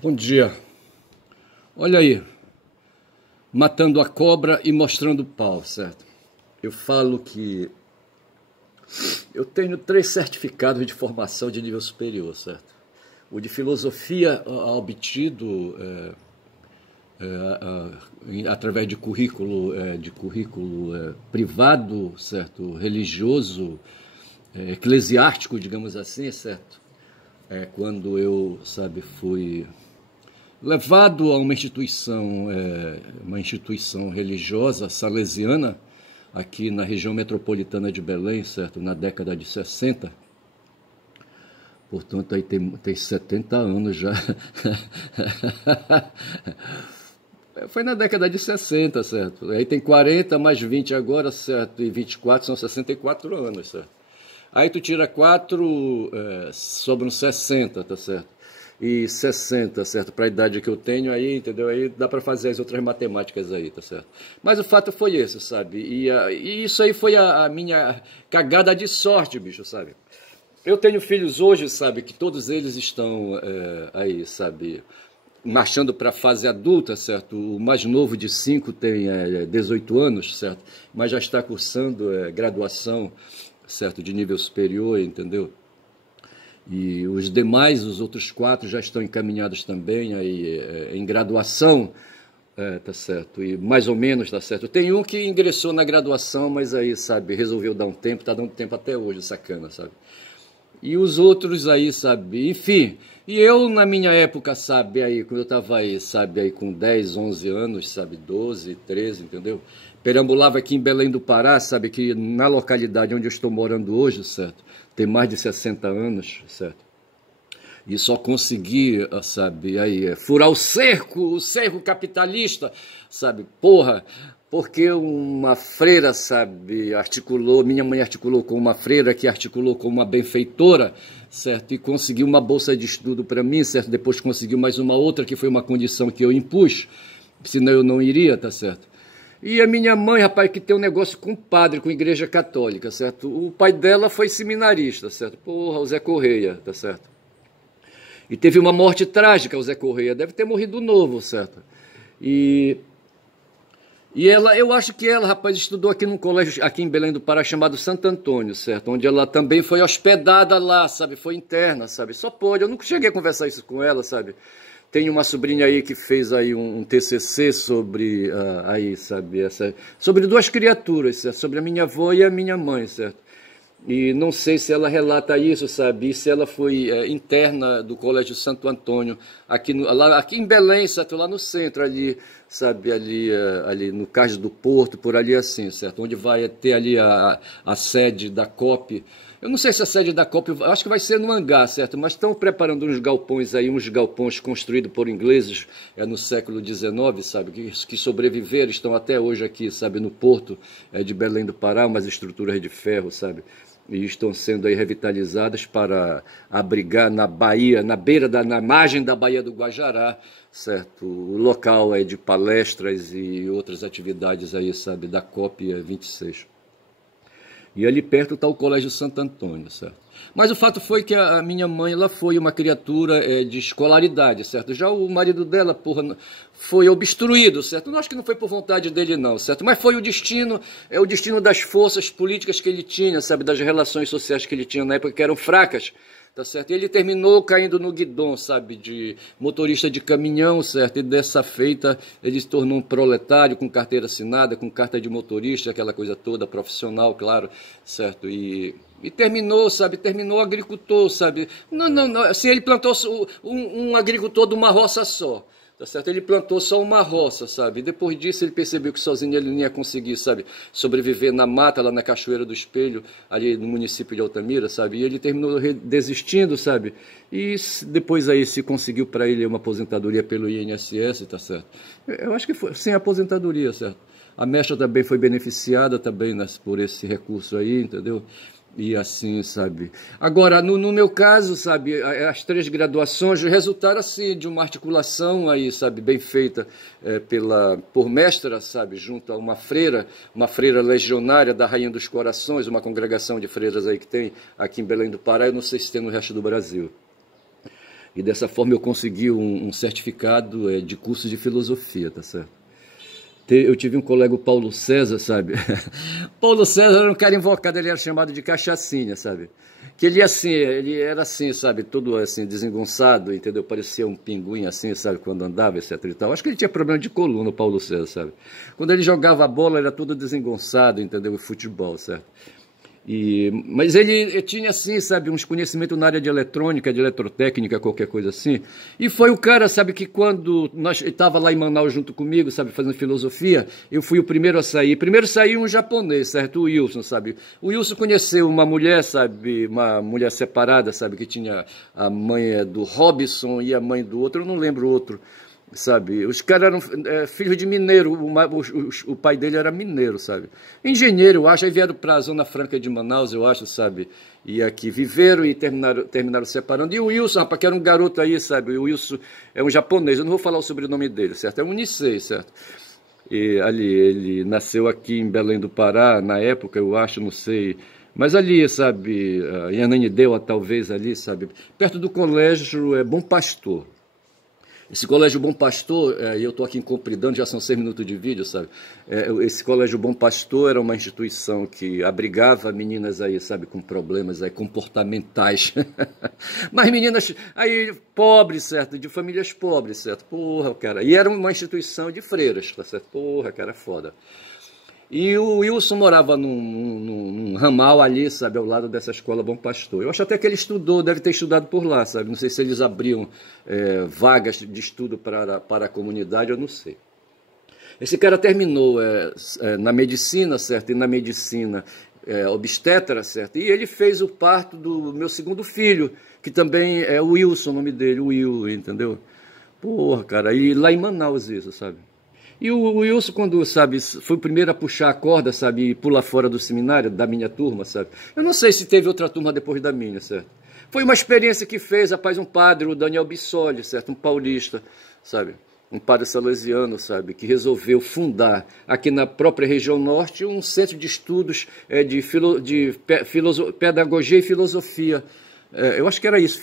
Bom dia. Olha aí, matando a cobra e mostrando o pau, certo? Eu falo que eu tenho 3 certificados de formação de nível superior, certo? O de filosofia obtido através de currículo privado, certo? Religioso, eclesiástico, digamos assim, certo? Quando eu, fui levado a uma instituição religiosa salesiana, aqui na região metropolitana de Belém, certo? Na década de 60. Portanto, aí tem 70 anos já. Foi na década de 60, certo? Aí tem 40 mais 20 agora, certo? E 24 são 64 anos, certo? Aí tu tira 4, sobram 60, tá certo? E 60, certo? Para a idade que eu tenho aí, entendeu? Aí dá para fazer as outras matemáticas aí, tá certo? Mas o fato foi esse, sabe? E isso aí foi a minha cagada de sorte, bicho, sabe? Eu tenho filhos hoje, sabe? Que todos eles estão aí, sabe? Marchando para a fase adulta, certo? O mais novo de 5 tem 18 anos, certo? Mas já está cursando graduação, certo? De nível superior, entendeu? E os demais, os outros 4, já estão encaminhados também aí, em graduação, tá certo? E mais ou menos, tá certo? Tem um que ingressou na graduação, mas aí, sabe, resolveu dar um tempo, tá dando tempo até hoje, sacana, sabe? E os outros aí, sabe, enfim. E eu, na minha época, sabe, aí, quando eu estava aí, sabe, aí com 10, 11 anos, sabe, 12, 13, entendeu? Perambulava aqui em Belém do Pará, sabe, que na localidade onde eu estou morando hoje, certo? Tem mais de 60 anos, certo? E só consegui, sabe, aí, furar o cerco capitalista, sabe, porra, porque uma freira, sabe, minha mãe articulou com uma freira que articulou com uma benfeitora, certo, e conseguiu uma bolsa de estudo para mim, certo, depois conseguiu mais uma outra, que foi uma condição que eu impus, senão eu não iria, tá certo. E a minha mãe, rapaz, que tem um negócio com padre, com igreja católica, certo, o pai dela foi seminarista, certo, porra, o Zé Correia, tá certo. E teve uma morte trágica, o Zé Correia, deve ter morrido novo, certo. E ela, eu acho que ela, rapaz, estudou aqui num colégio, aqui em Belém do Pará, chamado Santo Antônio, certo? Onde ela também foi hospedada lá, sabe? Foi interna, sabe? Só pode, eu nunca cheguei a conversar isso com ela, sabe? Tem uma sobrinha aí que fez aí um TCC sobre, aí, sabe? Sobre 2 criaturas, certo? Sobre a minha avó e a minha mãe, certo? E não sei se ela relata isso, sabe? E se ela foi interna do Colégio Santo Antônio, aqui em Belém, certo? Lá no centro, ali, sabe? Ali no Cais do Porto, por ali assim, certo? Onde vai ter ali a sede da COP. Eu não sei se a sede da COP, acho que vai ser no hangar, certo? Mas estão preparando uns galpões aí, uns galpões construídos por ingleses no século XIX, sabe? Que sobreviveram, estão até hoje aqui, sabe? No porto de Belém do Pará, umas estruturas de ferro, sabe? E estão sendo aí revitalizadas para abrigar na Bahia, na margem da Baía do Guajará, certo? O local é de palestras e outras atividades aí, sabe? Da COP 26. E ali perto está o Colégio Santo Antônio, certo? Mas o fato foi que a minha mãe, ela foi uma criatura de escolaridade, certo? Já o marido dela, porra, foi obstruído, certo? Não acho que não foi por vontade dele não, certo? Mas foi o destino das forças políticas que ele tinha, sabe? Das relações sociais que ele tinha na época, que eram fracas, tá certo? E ele terminou caindo no guidão, sabe? De motorista de caminhão, certo? E dessa feita ele se tornou um proletário com carteira assinada, com carta de motorista, aquela coisa toda, profissional, claro, certo? E terminou, sabe? Terminou agricultor, sabe? Não, assim, ele plantou um agricultor de uma roça só. Tá certo? Ele plantou só uma roça, sabe? E depois disso ele percebeu que sozinho ele não ia conseguir, sabe? Sobreviver na mata, lá na Cachoeira do Espelho, ali no município de Altamira, sabe? E ele terminou desistindo, sabe? E depois aí se conseguiu para ele uma aposentadoria pelo INSS, tá certo? Eu acho que foi sem aposentadoria, certo? A mestra também foi beneficiada também por esse recurso aí, entendeu? E assim, sabe? Agora, no meu caso, sabe, as 3 graduações resultaram, assim, de uma articulação aí, sabe, bem feita por mestra, sabe, junto a uma freira legionária da Rainha dos Corações, uma congregação de freiras aí que tem aqui em Belém do Pará, eu não sei se tem no resto do Brasil. E dessa forma eu consegui um certificado de curso de filosofia, tá certo? Eu tive um colega, o Paulo César, sabe? Paulo César era um cara invocado, ele era chamado de cachaçinha, sabe? Que ele era assim, sabe? Todo assim, desengonçado, entendeu? Parecia um pinguim assim, sabe? Quando andava, etc e tal. Acho que ele tinha problema de coluna, o Paulo César, sabe? Quando ele jogava a bola, era todo desengonçado, entendeu? O futebol, certo? Mas ele tinha, assim, sabe, uns conhecimentos na área de eletrônica, de eletrotécnica, qualquer coisa assim. E foi o cara, sabe, que quando ele estava lá em Manaus junto comigo, sabe, fazendo filosofia, eu fui o primeiro a sair. Primeiro saiu um japonês, certo? O Wilson, sabe? O Wilson conheceu uma mulher, sabe, uma mulher separada, sabe, que tinha a mãe do Robson e a mãe do outro, eu não lembro o outro. Sabe, os caras eram filhos de mineiro, o pai dele era mineiro, sabe, engenheiro, eu acho, aí vieram para a Zona Franca de Manaus, eu acho, sabe, e aqui viveram e terminaram separando, e o Wilson, rapaz, que era um garoto aí, sabe, o Wilson é um japonês, eu não vou falar o sobrenome dele, certo, é um Nisei, certo, e ali, ele nasceu aqui em Belém do Pará, na época, eu acho, não sei, mas ali, sabe, em Ananindeua, talvez ali, sabe, perto do colégio Bom Pastor. Esse colégio Bom Pastor, e eu estou aqui em Compridão, já são 6 minutos de vídeo, sabe? Esse colégio Bom Pastor era uma instituição que abrigava meninas aí, sabe, com problemas aí comportamentais. Mas meninas aí pobres, certo? De famílias pobres, certo? Porra, cara. E era uma instituição de freiras, tá certo? Porra, cara, foda. E o Wilson morava num ramal ali, sabe, ao lado dessa escola Bom Pastor. Eu acho até que ele estudou, deve ter estudado por lá, sabe? Não sei se eles abriam vagas de estudo para a comunidade, eu não sei. Esse cara terminou na medicina, certo? E na medicina obstetra, certo? E ele fez o parto do meu segundo filho, que também é o Wilson, o nome dele, o Will, entendeu? Porra, cara, e lá em Manaus isso, sabe? E o Wilson, quando, sabe, foi o primeiro a puxar a corda, sabe, e pular fora do seminário, da minha turma, sabe? Eu não sei se teve outra turma depois da minha, certo? Foi uma experiência que fez, rapaz, um padre, o Daniel Bissoli, certo? Um paulista, sabe? Um padre salesiano, sabe? Que resolveu fundar aqui na própria região norte um centro de estudos de pedagogia e filosofia. Eu acho que era isso,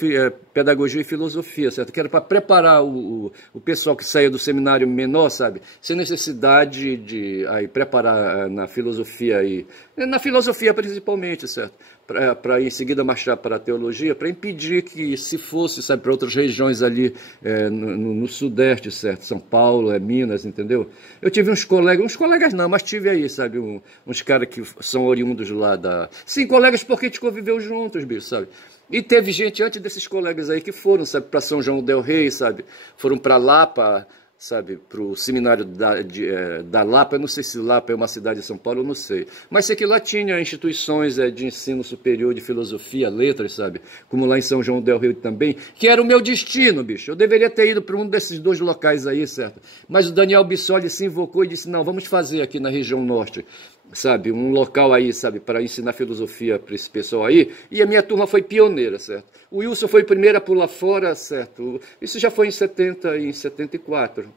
pedagogia e filosofia, certo? Que era para preparar o pessoal que saía do seminário menor, sabe? Sem necessidade de preparar na filosofia, na filosofia principalmente, certo? Para em seguida marchar para a teologia, para impedir que se fosse, sabe, para outras regiões ali no sudeste, certo? São Paulo, Minas, entendeu? Eu tive uns colegas não, mas tive aí, sabe, uns caras que são oriundos lá da... Sim, colegas porque a gente conviveu juntos, bicho, sabe? E teve gente antes desses colegas aí que foram, sabe, para São João del Rei, sabe? Foram para Lapa, sabe, para o seminário da Lapa. Eu não sei se Lapa é uma cidade de São Paulo, eu não sei. Mas sei que lá tinha instituições de ensino superior de filosofia, letras, sabe? Como lá em São João del Rei também, que era o meu destino, bicho. Eu deveria ter ido para um desses dois locais aí, certo? Mas o Daniel Bissoli se invocou e disse, não, vamos fazer aqui na região norte, sabe, um local aí, sabe, para ensinar filosofia para esse pessoal aí, e a minha turma foi pioneira, certo? O Wilson foi o primeiro a pular fora, certo? Isso já foi em 74.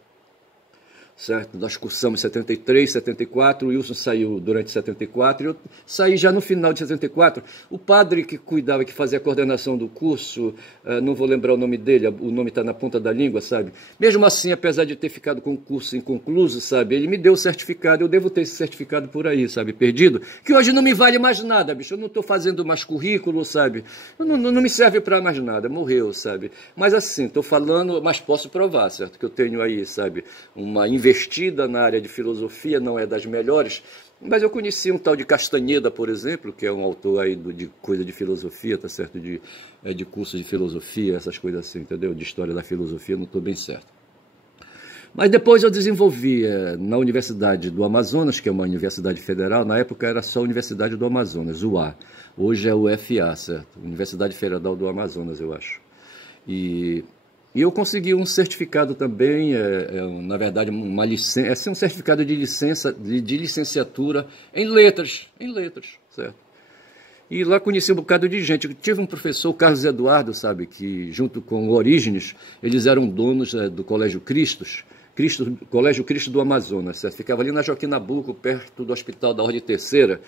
Certo? Nós cursamos em 73, 74, o Wilson saiu durante 74, eu saí já no final de 74. O padre que cuidava, que fazia a coordenação do curso, não vou lembrar o nome dele, o nome está na ponta da língua, sabe? Mesmo assim, apesar de ter ficado com o curso inconcluso, sabe? Ele me deu o certificado, eu devo ter esse certificado por aí, sabe? Perdido, que hoje não me vale mais nada, bicho. Eu não estou fazendo mais currículo, sabe? Não me serve para mais nada, morreu, sabe? Mas assim, estou falando, mas posso provar, certo? Que eu tenho aí, sabe? Uma investida na área de filosofia, não é das melhores, mas eu conheci um tal de Castaneda, por exemplo, que é um autor aí de coisa de filosofia, tá certo? De curso de filosofia, essas coisas assim, entendeu? De história da filosofia, não estou bem certo. Mas depois eu desenvolvi na Universidade do Amazonas, que é uma universidade federal, na época era só a Universidade do Amazonas, UA. Hoje é o UFA, certo? Universidade Federal do Amazonas, eu acho. E eu consegui um certificado também, na verdade, uma licença, um certificado de licenciatura em letras, certo? E lá conheci um bocado de gente. Eu tive um professor, o Carlos Eduardo, sabe, que junto com o Orígenes, eles eram donos do Colégio Colégio Cristo do Amazonas, certo? Ficava ali na Joaquim Nabuco, perto do Hospital da Ordem Terceira.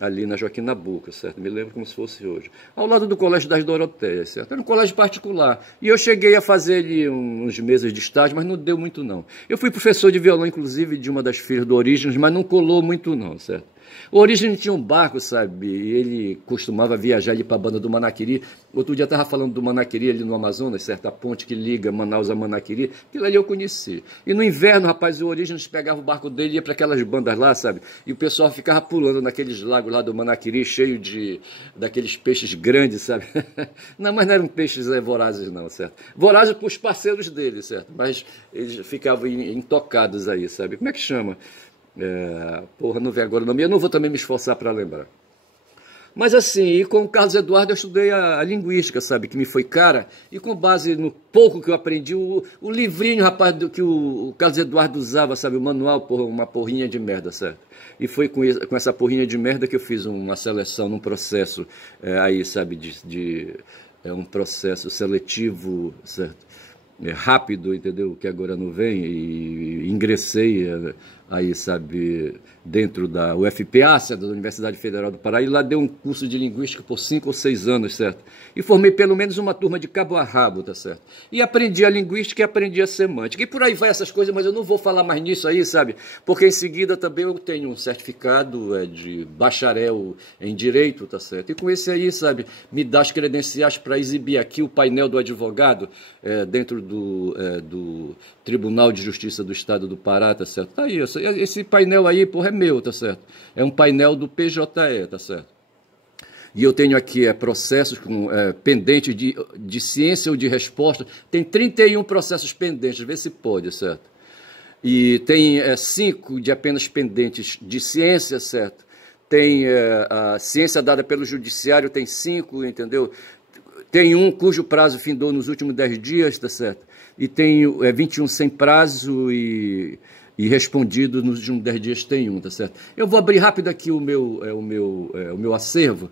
ali na Joaquim Nabuco, certo? Me lembro como se fosse hoje. Ao lado do Colégio das Doroteias, certo? Era um colégio particular. E eu cheguei a fazer ali uns meses de estágio, mas não deu muito não. Eu fui professor de violão, inclusive, de uma das filhas do Orígenes, mas não colou muito não, certo? O Orígenes tinha um barco, sabe? E ele costumava viajar ali para a banda do Manaquiri. Outro dia eu estava falando do Manaquiri ali no Amazonas, certo? A ponte que liga Manaus a Manaquiri. Aquilo ali eu conheci. E no inverno, rapaz, o Orígenes pegava o barco dele e ia para aquelas bandas lá, sabe? E o pessoal ficava pulando naqueles lagos lá do Manaquiri, cheio daqueles peixes grandes, sabe? Não, mas não eram peixes vorazes não, certo? Vorazes para os parceiros dele, certo? Mas eles ficavam intocados aí, sabe? Como é que chama? Porra, não vem agora o nome, eu não vou também me esforçar para lembrar. Mas assim, e com o Carlos Eduardo eu estudei a linguística, sabe, que me foi cara, e com base no pouco que eu aprendi, o livrinho, rapaz, que o Carlos Eduardo usava, sabe, o manual, porra, uma porrinha de merda, certo? E foi com essa porrinha de merda que eu fiz uma seleção num processo aí, sabe, um processo seletivo, certo? Rápido, entendeu? Que agora não vem, e ingressei aí, sabe, dentro da UFPA, da Universidade Federal do Pará, e lá dei um curso de linguística por 5 ou 6 anos, certo? E formei pelo menos uma turma de cabo a rabo, tá certo? E aprendi a linguística e aprendi a semântica. E por aí vai essas coisas, mas eu não vou falar mais nisso aí, sabe? Porque em seguida também eu tenho um certificado de bacharel em Direito, tá certo? E com esse aí, sabe, me dá as credenciais para exibir aqui o painel do advogado dentro do Tribunal de Justiça do Estado do Pará, tá certo? Tá aí, esse painel aí, porra, é meu, tá certo? É um painel do PJE, tá certo? E eu tenho aqui processos pendentes de ciência ou de resposta. Tem 31 processos pendentes, vê se pode, certo? E tem 5 de apenas pendentes de ciência, certo? Tem a ciência dada pelo judiciário, tem 5, entendeu? Tem um cujo prazo findou nos últimos 10 dias, tá certo? E tem 21 sem prazo e respondido nos últimos 10 dias tem um, tá certo? Eu vou abrir rápido aqui o meu acervo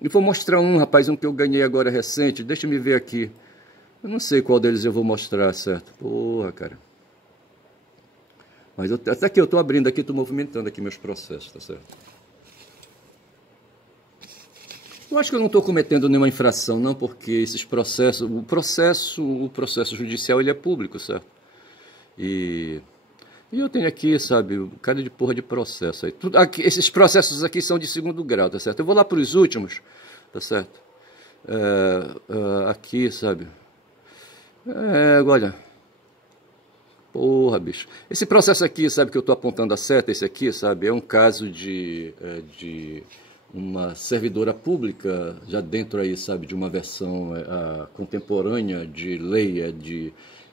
e vou mostrar rapaz, um que eu ganhei agora recente. Deixa me ver aqui. Eu não sei qual deles eu vou mostrar, certo? Porra, cara. Mas até aqui eu estou abrindo aqui, estou movimentando aqui meus processos, tá certo? Eu acho que eu não estou cometendo nenhuma infração, não, porque esses processos, o processo judicial, ele é público, certo? E eu tenho aqui, sabe, um cara de porra de processo aí. Esses processos aqui são de 2º grau, tá certo? Eu vou lá para os últimos, tá certo? Aqui, sabe? Olha. Porra, bicho. Esse processo aqui, sabe, que eu estou apontando a seta, esse aqui, sabe, é um caso de uma servidora pública, já dentro aí, sabe, de uma versão contemporânea de lei,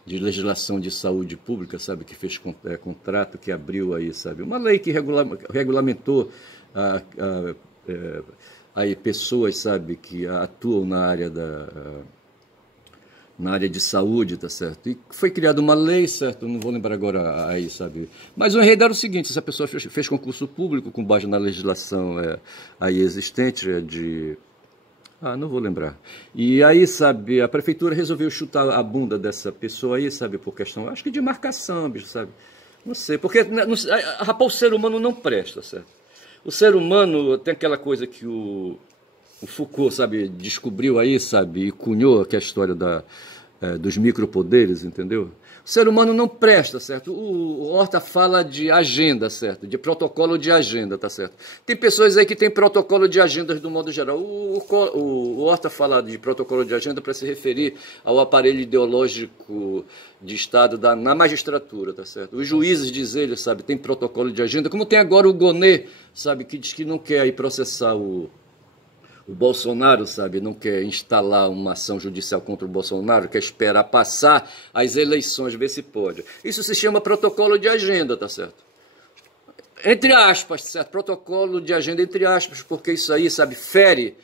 de legislação de saúde pública, sabe, que fez contrato, que abriu aí, sabe, uma lei que regulamentou aí pessoas, sabe, que atuam na área de saúde, tá certo? E foi criada uma lei, certo? Não vou lembrar agora aí, sabe? Mas o enredo era o seguinte: essa pessoa fez concurso público com base na legislação aí existente não vou lembrar. E aí, sabe, a prefeitura resolveu chutar a bunda dessa pessoa aí, sabe, por questão, acho que de marcação, bicho, sabe? Não sei, porque, rapaz, o ser humano não presta, certo? O ser humano tem aquela coisa que o Foucault, sabe, descobriu aí, sabe, e cunhou, que é a história dos micropoderes, entendeu? O ser humano não presta, certo? O Horta fala de agenda, certo? De protocolo de agenda, tá certo? Tem pessoas aí que têm protocolo de agendas do modo geral. O Horta fala de protocolo de agenda para se referir ao aparelho ideológico de Estado na magistratura, tá certo? Os juízes, diz ele, sabe, tem protocolo de agenda, como tem agora o Gonê, sabe, que diz que não quer aí processar o Bolsonaro, sabe, não quer instalar uma ação judicial contra o Bolsonaro, quer esperar passar as eleições, ver se pode. Isso se chama protocolo de agenda, tá certo? Entre aspas, certo? Protocolo de agenda entre aspas, porque isso aí, sabe, fere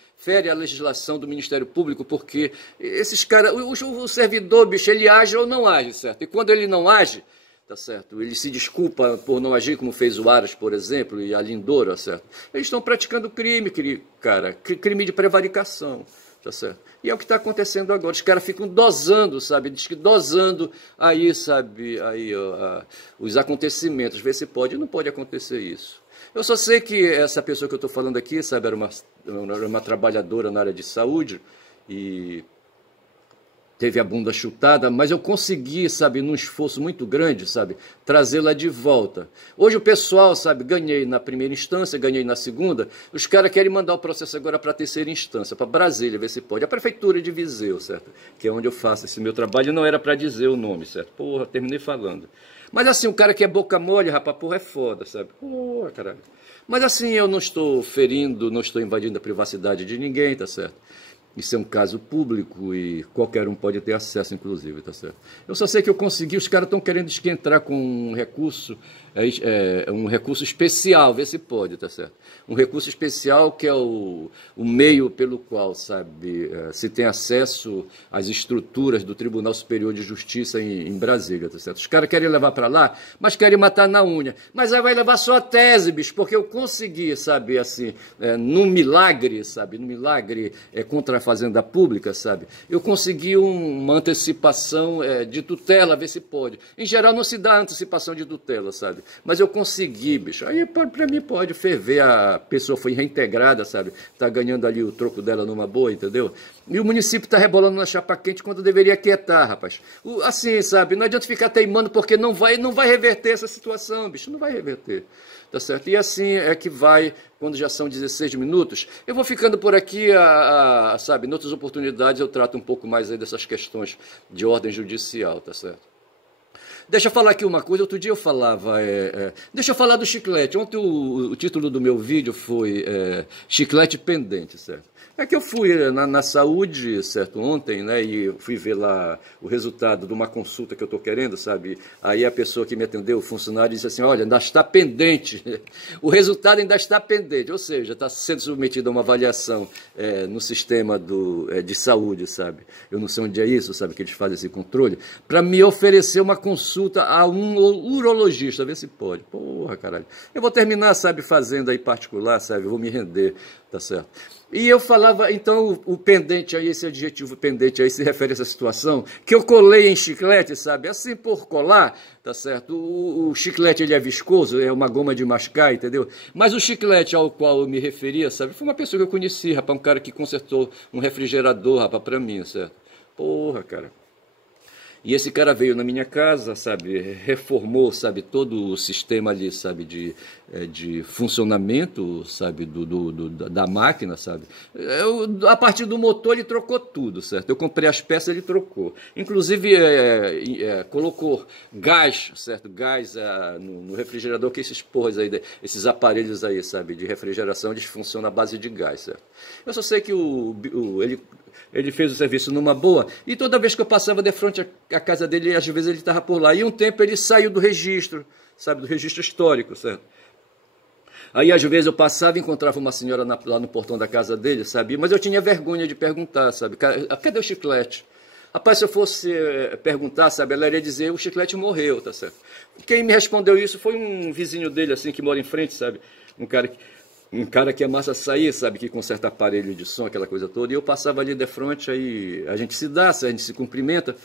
a legislação do Ministério Público, porque esses caras, o servidor, bicho, ele age ou não age, certo? E quando ele não age, tá certo? Ele se desculpa por não agir, como fez o Aras, por exemplo, e a Lindora, certo? Eles estão praticando crime, cara, crime de prevaricação, tá certo? E é o que está acontecendo agora. Os caras ficam dosando, sabe? Diz que dosando aí, sabe, aí, os acontecimentos, ver se pode. Não pode acontecer isso. Eu só sei que essa pessoa que eu estou falando aqui, sabe, era uma trabalhadora na área de saúde e teve a bunda chutada, mas eu consegui, sabe, num esforço muito grande, sabe, trazê-la de volta. Hoje o pessoal, sabe, ganhei na primeira instância, ganhei na segunda, os caras querem mandar o processo agora para a terceira instância, para Brasília, ver se pode. A prefeitura de Viseu, certo? Que é onde eu faço esse meu trabalho, não era para dizer o nome, certo? Porra, terminei falando. Mas assim, o cara que é boca mole, rapaz, porra, é foda, sabe? Porra, caralho. Mas assim, eu não estou ferindo, não estou invadindo a privacidade de ninguém, tá certo? Isso é um caso público e qualquer um pode ter acesso, inclusive, tá certo? Eu só sei que eu consegui, os caras estão querendo entrar com um recurso especial, vê se pode, tá certo? Um recurso especial que é o meio pelo qual, sabe, se tem acesso às estruturas do Tribunal Superior de Justiça em Brasília, tá certo? Os caras querem levar para lá, mas querem matar na unha. Mas aí vai levar só a tese, bicho, porque eu consegui, sabe, assim, num milagre, sabe, contra a Fazenda Pública, sabe, eu consegui uma antecipação de tutela, ver se pode. Em geral não se dá antecipação de tutela, sabe, mas eu consegui, bicho. Aí para mim pode ferver, a pessoa foi reintegrada, sabe, tá ganhando ali o troco dela numa boa, entendeu? E o município tá rebolando na chapa quente quando deveria quietar, rapaz. Assim, sabe, não adianta ficar teimando porque não vai reverter essa situação, bicho, não vai reverter. Tá certo? E assim é que vai, quando já são 16 minutos. Eu vou ficando por aqui, sabe, em outras oportunidades eu trato um pouco mais aí dessas questões de ordem judicial, tá certo? Deixa eu falar aqui uma coisa, outro dia eu falava, deixa eu falar do chiclete. Ontem o título do meu vídeo foi Chiclete Pendente, certo? É que eu fui na saúde, certo, ontem, né, e fui ver lá o resultado de uma consulta que eu estou querendo, sabe? Aí a pessoa que me atendeu, o funcionário, disse assim, olha, ainda está pendente, o resultado ainda está pendente, ou seja, está sendo submetido a uma avaliação no sistema de saúde, sabe? Eu não sei onde é isso, sabe, que eles fazem esse controle, para me oferecer uma consulta a um urologista, ver se pode. Porra, caralho. Eu vou terminar, sabe, fazendo aí particular, sabe? Eu vou me render, tá certo? E eu falava, então, o pendente aí, esse adjetivo pendente aí se refere a essa situação, que eu colei em chiclete, sabe, assim por colar, tá certo? O chiclete, ele é viscoso, é uma goma de mascar, entendeu? Mas o chiclete ao qual eu me referia, sabe, foi uma pessoa que eu conheci, rapaz, um cara que consertou um refrigerador, rapaz, pra mim, certo? Porra, cara. E esse cara veio na minha casa, sabe, reformou, sabe, todo o sistema ali, sabe, de funcionamento, sabe, da máquina, sabe. A partir do motor ele trocou tudo, certo. Eu comprei as peças, ele trocou. Inclusive colocou gás, certo, gás no refrigerador, que esses porras aí, esses aparelhos aí, sabe, de refrigeração, eles funcionam à base de gás, certo. Eu só sei que ele fez o serviço numa boa, e toda vez que eu passava de frente à casa dele, às vezes ele estava por lá. E um tempo ele saiu do registro, sabe, do registro histórico, certo? Aí às vezes eu passava e encontrava uma senhora lá no portão da casa dele, sabe? Mas eu tinha vergonha de perguntar, sabe? Cadê o chiclete? Rapaz, se eu fosse perguntar, sabe, ela iria dizer, o chiclete morreu, tá certo? Quem me respondeu isso foi um vizinho dele, assim, que mora em frente, sabe? Um cara que amassa açaí, sabe, que conserta aparelho de som, aquela coisa toda, e eu passava ali de frente, aí a gente se dá, a gente se cumprimenta,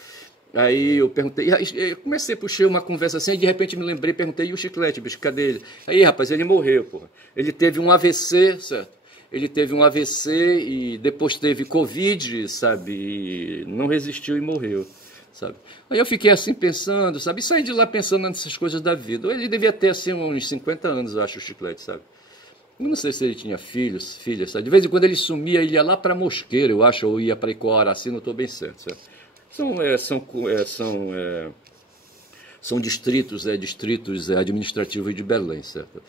aí eu perguntei, eu comecei a puxar uma conversa assim, e de repente me lembrei, perguntei, e o chiclete, bicho, cadê ele? Aí, rapaz, ele morreu, porra. Ele teve um AVC, certo? Ele teve um AVC e depois teve Covid, sabe, e não resistiu e morreu, sabe? Aí eu fiquei assim pensando, sabe, e saí de lá pensando nessas coisas da vida. Ele devia ter, assim, uns 50 anos, eu acho, o chiclete, sabe? Eu não sei se ele tinha filhos, filhas, sabe? De vez em quando ele sumia, ele ia lá para Mosqueira, eu acho, ou ia para Icoaraci, não estou bem certo, certo? São distritos administrativos de Belém, certo?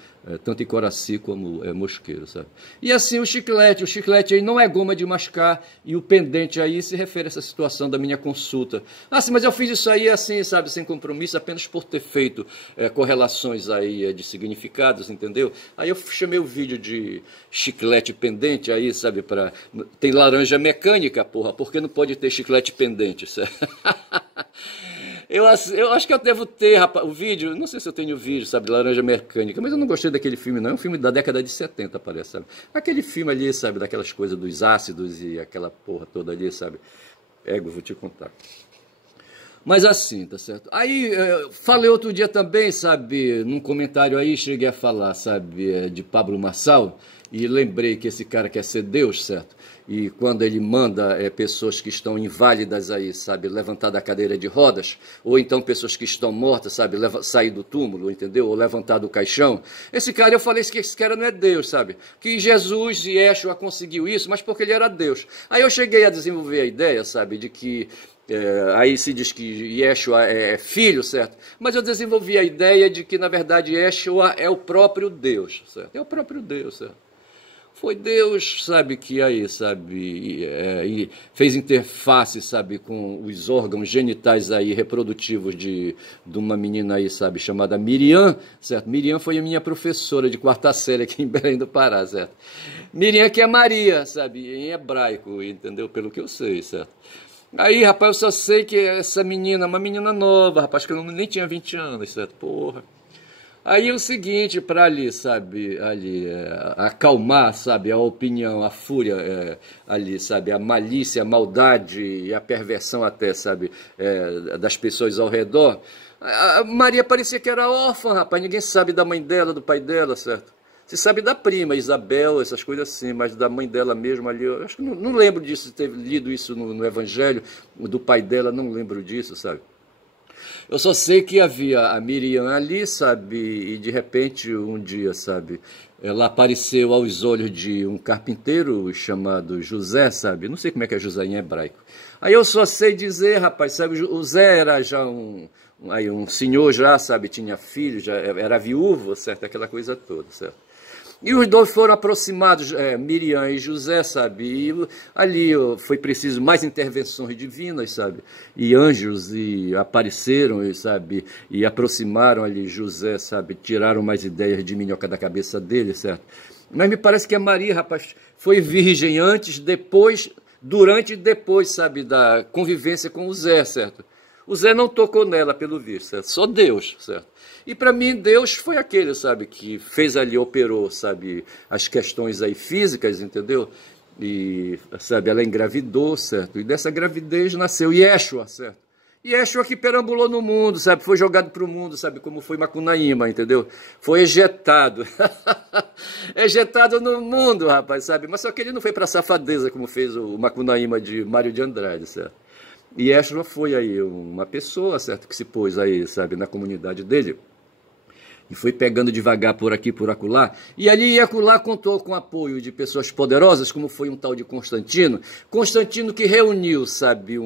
Tanto Icoraci como Mosqueiro, sabe? E assim o chiclete aí não é goma de mascar, e o pendente aí se refere a essa situação da minha consulta. Assim, mas eu fiz isso aí assim, sabe, sem compromisso, apenas por ter feito correlações aí de significados, entendeu? Aí eu chamei o vídeo de chiclete pendente aí, sabe, tem laranja mecânica, porra, por que não pode ter chiclete pendente, certo? Eu acho que eu devo ter, rapaz, o vídeo, não sei se eu tenho o vídeo, sabe, Laranja Mecânica, mas eu não gostei daquele filme, não. É um filme da década de 70, parece, sabe? Aquele filme ali, sabe, daquelas coisas dos ácidos e aquela porra toda ali, sabe? Vou te contar. Mas assim, tá certo? Aí, falei outro dia também, sabe, num comentário aí, cheguei a falar, sabe, de Pablo Marçal, e lembrei que esse cara quer ser Deus, certo? E quando ele manda pessoas que estão inválidas aí, sabe, levantar da cadeira de rodas, ou então pessoas que estão mortas, sabe, sair do túmulo, entendeu? Ou levantar do caixão. Esse cara, eu falei que esse cara não é Deus, sabe? Que Jesus e Yeshua conseguiu isso, mas porque ele era Deus. Aí eu cheguei a desenvolver a ideia, sabe, de que aí se diz que Yeshua é filho, certo? Mas eu desenvolvi a ideia de que, na verdade, Yeshua é o próprio Deus, certo? É o próprio Deus, certo? Foi Deus, sabe, que aí, sabe, e fez interface, sabe, com os órgãos genitais aí reprodutivos de uma menina aí, sabe, chamada Miriam, certo? Miriam foi a minha professora de quarta série aqui em Belém do Pará, certo? Miriam que é Maria, sabe, em hebraico, entendeu? Pelo que eu sei, certo? Aí, rapaz, eu só sei que essa menina, uma menina nova, rapaz, que eu nem tinha 20 anos, certo? Porra. Aí é o seguinte, para ali, sabe, acalmar, sabe, a opinião, a fúria ali, sabe, a malícia, a maldade e a perversão até, sabe, das pessoas ao redor. A Maria parecia que era órfã, rapaz, ninguém sabe da mãe dela, do pai dela, certo? Se sabe da prima, Isabel, essas coisas assim, mas da mãe dela mesmo ali, eu acho que não lembro disso, ter lido isso no Evangelho, do pai dela, não lembro disso, sabe? Eu só sei que havia a Miriam ali, sabe, e de repente um dia, sabe, ela apareceu aos olhos de um carpinteiro chamado José, sabe, não sei como é que é José em hebraico. Aí eu só sei dizer, rapaz, sabe, o Zé era já um senhor já, sabe, tinha filho, já era viúvo, certo, aquela coisa toda, certo. E os dois foram aproximados, Miriam e José, sabe? E ali foi preciso mais intervenções divinas, sabe? E anjos apareceram, sabe? E aproximaram ali José, sabe? Tiraram mais ideias de minhoca da cabeça dele, certo? Mas me parece que a Maria, rapaz, foi virgem antes, depois, durante e depois, sabe? Da convivência com o Zé, certo? O Zé não tocou nela, pelo visto, certo? Só Deus, certo? E para mim, Deus foi aquele, sabe, que fez ali, operou, sabe, as questões aí físicas, entendeu? E, sabe, ela engravidou, certo? E dessa gravidez nasceu Yeshua, certo? Yeshua que perambulou no mundo, sabe? Foi jogado para o mundo, sabe? Como foi Macunaíma, entendeu? Foi ejetado. Ejetado no mundo, rapaz, sabe? Mas só que ele não foi para safadeza, como fez o Macunaíma de Mário de Andrade, certo? E Yeshua foi aí uma pessoa, certo, que se pôs aí, sabe, na comunidade dele. E foi pegando devagar por aqui, por acolá. E ali e acolá contou com o apoio de pessoas poderosas, como foi um tal de Constantino. Constantino que reuniu, sabe,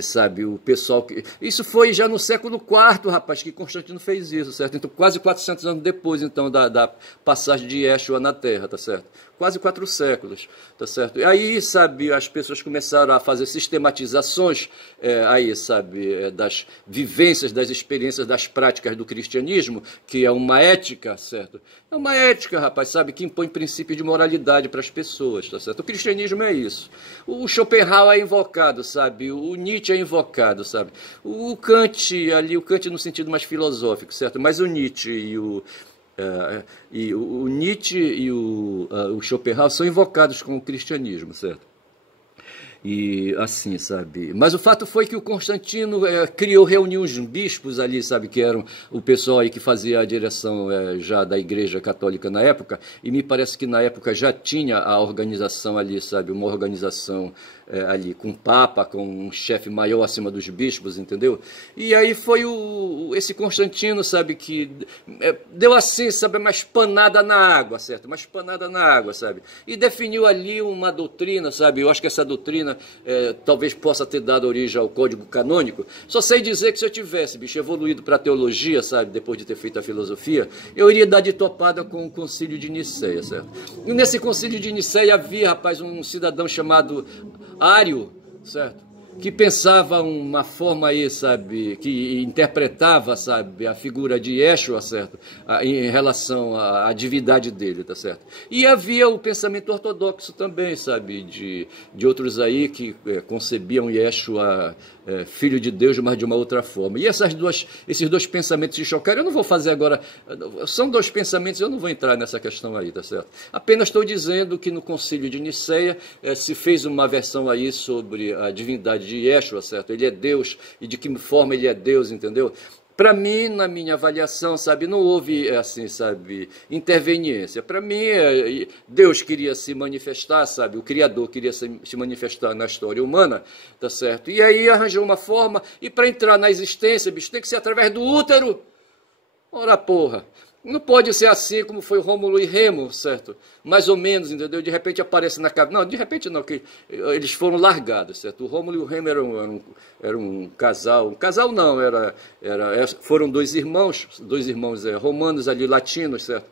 sabe, o pessoal que... Isso foi já no século IV, rapaz, que Constantino fez isso, certo? Então, quase 400 anos depois, então, da passagem de Yeshua na Terra, tá certo? Quase 4 séculos, tá certo? E aí, sabe, as pessoas começaram a fazer sistematizações, sabe, das vivências, das experiências, das práticas do cristianismo, que é uma ética, certo? É uma ética, rapaz, sabe, que impõe princípio de moralidade para as pessoas, tá certo? O cristianismo é isso. O Schopenhauer é invocado, sabe? O Nietzsche é invocado, sabe? O Kant, ali, o Kant no sentido mais filosófico, certo? Mas o Nietzsche o Nietzsche e o Schopenhauer são invocados com o cristianismo, certo? E assim, sabe? Mas o fato foi que o Constantino reuniu uns bispos ali, sabe? Que eram o pessoal aí que fazia a direção já da Igreja Católica na época, e me parece que na época já tinha a organização ali, sabe? Uma organização ali com o Papa, com um chefe maior acima dos bispos, entendeu? E aí foi esse Constantino, sabe? Que deu assim, sabe? Uma espanada na água, certo? Uma espanada na água, sabe? E definiu ali uma doutrina, sabe? Eu acho que essa doutrina talvez possa ter dado origem ao Código Canônico. Só sei dizer que se eu tivesse, bicho, evoluído para a teologia, sabe? Depois de ter feito a filosofia, eu iria dar de topada com o Concílio de Nicéia, certo? E nesse Concílio de Nicéia havia, rapaz, um cidadão chamado Ário, certo? Que pensava uma forma aí, sabe, que interpretava, sabe, a figura de Yeshua, certo, em relação à divindade dele, tá certo? E havia o pensamento ortodoxo também, sabe, de outros aí que concebiam Yeshua filho de Deus, mas de uma outra forma. E esses dois pensamentos se chocaram. Eu não vou fazer agora, são dois pensamentos, eu não vou entrar nessa questão aí, tá certo? Apenas estou dizendo que no Concílio de Nicéia se fez uma versão aí sobre a divindade divindade de Yeshua, certo? Ele é Deus, e de que forma ele é Deus, entendeu? Para mim, na minha avaliação, sabe, não houve, assim, sabe, interveniência. Para mim, Deus queria se manifestar, sabe, o Criador queria se manifestar na história humana, tá certo? E aí arranjou uma forma, e para entrar na existência, bicho, tem que ser através do útero. Ora, porra. Não pode ser assim como foi Rômulo e Remo, certo? Mais ou menos, entendeu? De repente aparece na casa. Não, de repente não, que eles foram largados, certo? O Rômulo e o Remo eram um casal. Um casal não, foram dois irmãos romanos ali, latinos, certo?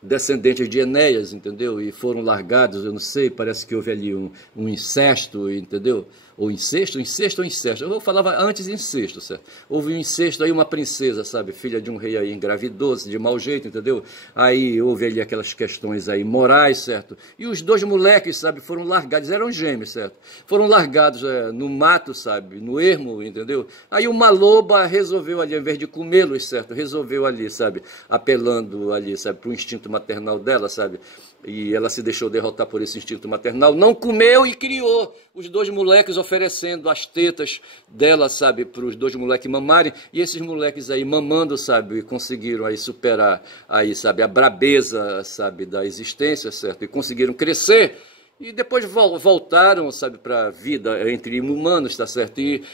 Descendentes de Enéas, entendeu? E foram largados, eu não sei, parece que houve ali um incesto, entendeu? Ou incesto ou incesto. Eu falava antes incesto, certo? Houve um incesto, aí uma princesa, sabe? Filha de um rei aí engravidou, de mau jeito, entendeu? Aí houve ali aquelas questões aí morais, certo? E os dois moleques, sabe? Foram largados, eram gêmeos, certo? Foram largados no mato, sabe? No ermo, entendeu? Aí uma loba resolveu ali, ao invés de comê-los, certo? Resolveu ali, sabe? Apelando ali, sabe? Para o instinto maternal dela, sabe? E ela se deixou derrotar por esse instinto maternal, não comeu e criou os dois moleques, oferecendo as tetas dela, sabe, para os dois moleques mamarem, e esses moleques aí mamando, sabe, conseguiram aí superar aí, sabe, a brabeza, sabe, da existência, certo, e conseguiram crescer, e depois voltaram, sabe, para a vida entre humanos, tá certo, e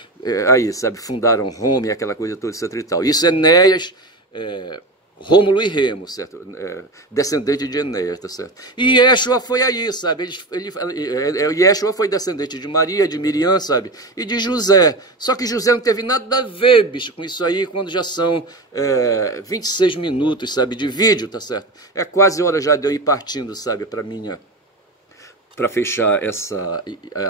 aí, sabe, fundaram Roma e aquela coisa toda, etc e tal. Isso é Enéas, Rômulo e Remo, certo? Descendente de Enéas, tá certo? E Yeshua foi aí, sabe? Yeshua foi descendente de Maria, de Miriam, sabe? E de José. Só que José não teve nada a ver, bicho, com isso aí, quando já são 26 minutos, sabe, de vídeo, tá certo? É quase hora já de eu ir partindo, sabe, para fechar essa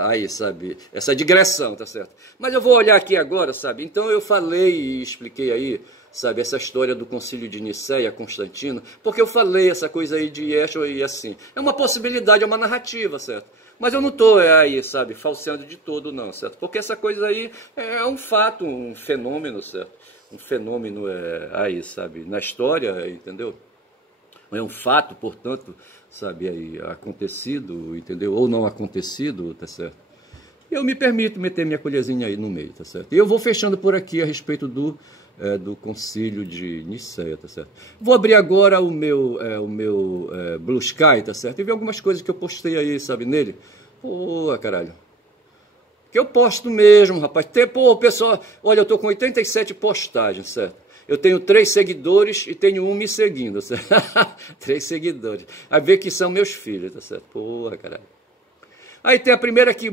aí, sabe, essa digressão, tá certo? Mas eu vou olhar aqui agora, sabe? Então eu falei e expliquei aí, sabe, essa história do concílio de Nicéia, Constantino, porque eu falei essa coisa aí de Yeshua e assim. É uma possibilidade, é uma narrativa, certo? Mas eu não estou aí, sabe, falseando de todo, não, certo? Porque essa coisa aí é um fato, um fenômeno, certo? Um fenômeno aí, sabe, na história, entendeu? É um fato, portanto, sabe, aí, acontecido, entendeu? Ou não acontecido, tá certo? Eu me permito meter minha colherzinha aí no meio, tá certo? E eu vou fechando por aqui a respeito do concílio de Nicéia, tá certo? Vou abrir agora o meu Blue Sky, tá certo? E ver algumas coisas que eu postei aí, sabe, nele. Pô, caralho. Que eu posto mesmo, rapaz. Pô, pessoal, olha, eu tô com 87 postagens, certo? Eu tenho 3 seguidores e tenho um me seguindo, certo? 3 seguidores. Aí vê que são meus filhos, tá certo? Porra, caralho. Aí tem a primeira que,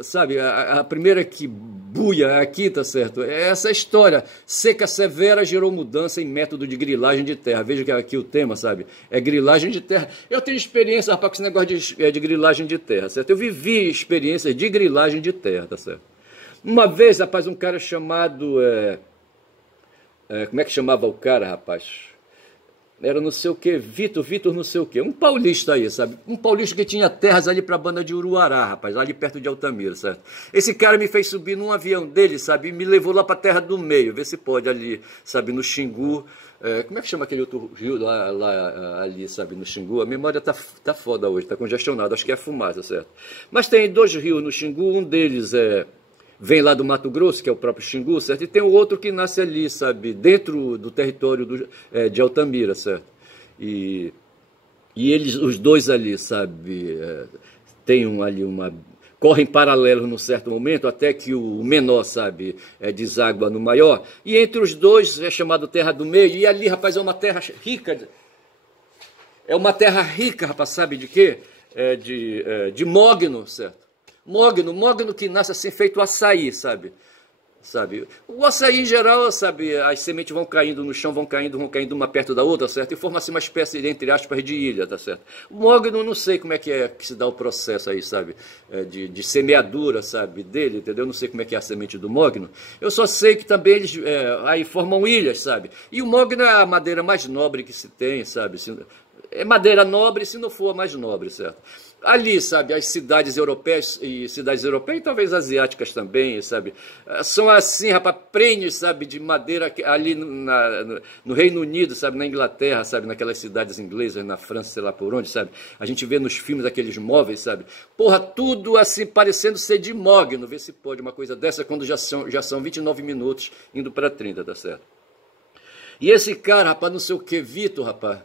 sabe, a primeira que buia aqui, tá certo? É essa história. Seca severa gerou mudança em método de grilagem de terra. Veja que aqui o tema, sabe? É grilagem de terra. Eu tenho experiência, rapaz, com esse negócio de grilagem de terra, certo? Eu vivi experiências de grilagem de terra, tá certo? Uma vez, rapaz, um cara chamado... como é que chamava o cara, rapaz? Era não sei o que, Vitor não sei o que, um paulista aí, sabe? Um paulista que tinha terras ali para a banda de Uruará, rapaz, ali perto de Altamira, certo? Esse cara me fez subir num avião dele, sabe? E me levou lá para a terra do meio, ver se pode ali, sabe? No Xingu, como é que chama aquele outro rio lá ali, sabe? No Xingu, a memória tá foda hoje, tá congestionada, acho que é a fumaça, certo? Mas tem 2 rios no Xingu, um deles vem lá do Mato Grosso, que é o próprio Xingu, certo? E tem o outro que nasce ali, sabe? Dentro do território de Altamira, certo? E eles, os dois ali, sabe? Tem correm paralelos num certo momento, até que o menor, sabe? Deságua no maior. E entre os dois é chamado Terra do Meio. E ali, rapaz, é uma terra rica. É uma terra rica, rapaz, sabe de quê? De mogno, certo? Mogno que nasce assim, feito açaí, sabe? O açaí em geral, sabe, as sementes vão caindo no chão, vão caindo uma perto da outra, certo? E forma assim uma espécie, entre aspas, de ilha, tá certo? O mogno, não sei como é que se dá o processo aí, sabe? De semeadura, sabe, dele, entendeu? Não sei como é que é a semente do mogno. Eu só sei que também eles aí formam ilhas, sabe? E o mogno é a madeira mais nobre que se tem, sabe? É madeira nobre, se não for a mais nobre, certo? ali, sabe, as cidades europeias e talvez asiáticas também, sabe, são assim, rapaz, prenhes, sabe, de madeira ali no Reino Unido, sabe, na Inglaterra, sabe, naquelas cidades inglesas, na França, sei lá por onde, sabe, a gente vê nos filmes aqueles móveis, sabe, porra, tudo assim, parecendo ser de mogno, vê se pode uma coisa dessa quando já são 29 minutos indo para 30, tá certo? E esse cara, rapaz, não sei o que, Vitor, rapaz,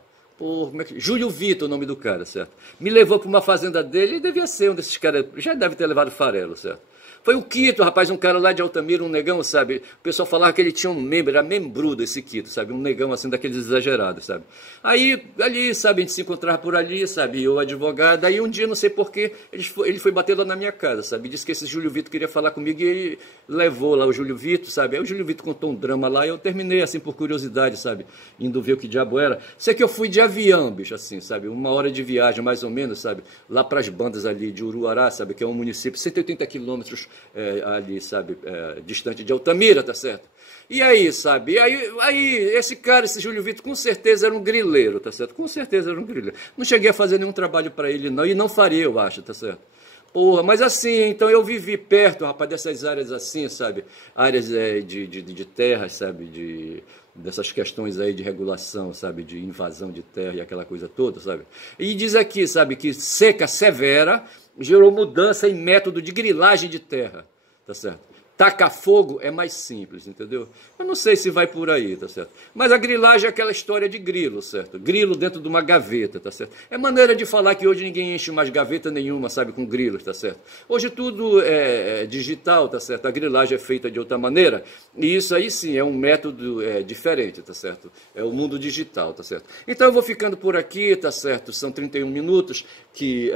Júlio Vitor, o nome do cara, certo? Me levou para uma fazenda dele e devia ser um desses caras, já deve ter levado farelo, certo? Foi o Quito, rapaz, um cara lá de Altamira, um negão, sabe? O pessoal falava que ele tinha um membro, era membrudo esse Quito, sabe? Um negão assim, daqueles exagerados, sabe? Aí, ali, sabe, a gente se encontrava por ali, sabe? Eu, advogado, aí um dia, não sei porquê, ele foi bater lá na minha casa, sabe? Disse que esse Júlio Vitor queria falar comigo e levou lá o Júlio Vitor, sabe? Aí o Júlio Vitor contou um drama lá e eu terminei, assim, por curiosidade, sabe? Indo ver o que diabo era. Sei que eu fui de avião, bicho, assim, sabe? 1 hora de viagem, mais ou menos, sabe? Lá para as bandas ali de Uruará, sabe? Que é um município, 180 quilômetros ali, sabe, distante de Altamira, tá certo? E aí, sabe, aí esse cara, esse Júlio Vitor, com certeza era um grileiro, tá certo? Com certeza era um grileiro. Não cheguei a fazer nenhum trabalho para ele, não, e não faria, eu acho, tá certo? Porra, mas assim, então eu vivi perto, rapaz, dessas áreas assim, sabe? Áreas de terras, sabe? Dessas questões aí de regulação, sabe? De invasão de terra e aquela coisa toda, sabe? E diz aqui, sabe, que seca severa gerou mudança em método de grilagem de terra, tá certo? Tacar fogo é mais simples, entendeu? Eu não sei se vai por aí, tá certo? Mas a grilagem é aquela história de grilo, certo? Grilo dentro de uma gaveta, tá certo? É maneira de falar que hoje ninguém enche mais gaveta nenhuma, sabe, com grilos, tá certo? Hoje tudo é digital, tá certo? A grilagem é feita de outra maneira, e isso aí sim é um método diferente, tá certo? É o mundo digital, tá certo? Então eu vou ficando por aqui, tá certo? São 31 minutos, que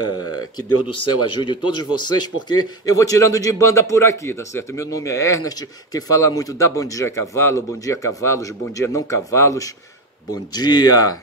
Deus do céu ajude todos vocês, porque eu vou tirando de banda por aqui, tá certo? Meu nome é Ernest, quem fala muito dá bom dia cavalo, bom dia cavalos, bom dia não cavalos, bom dia.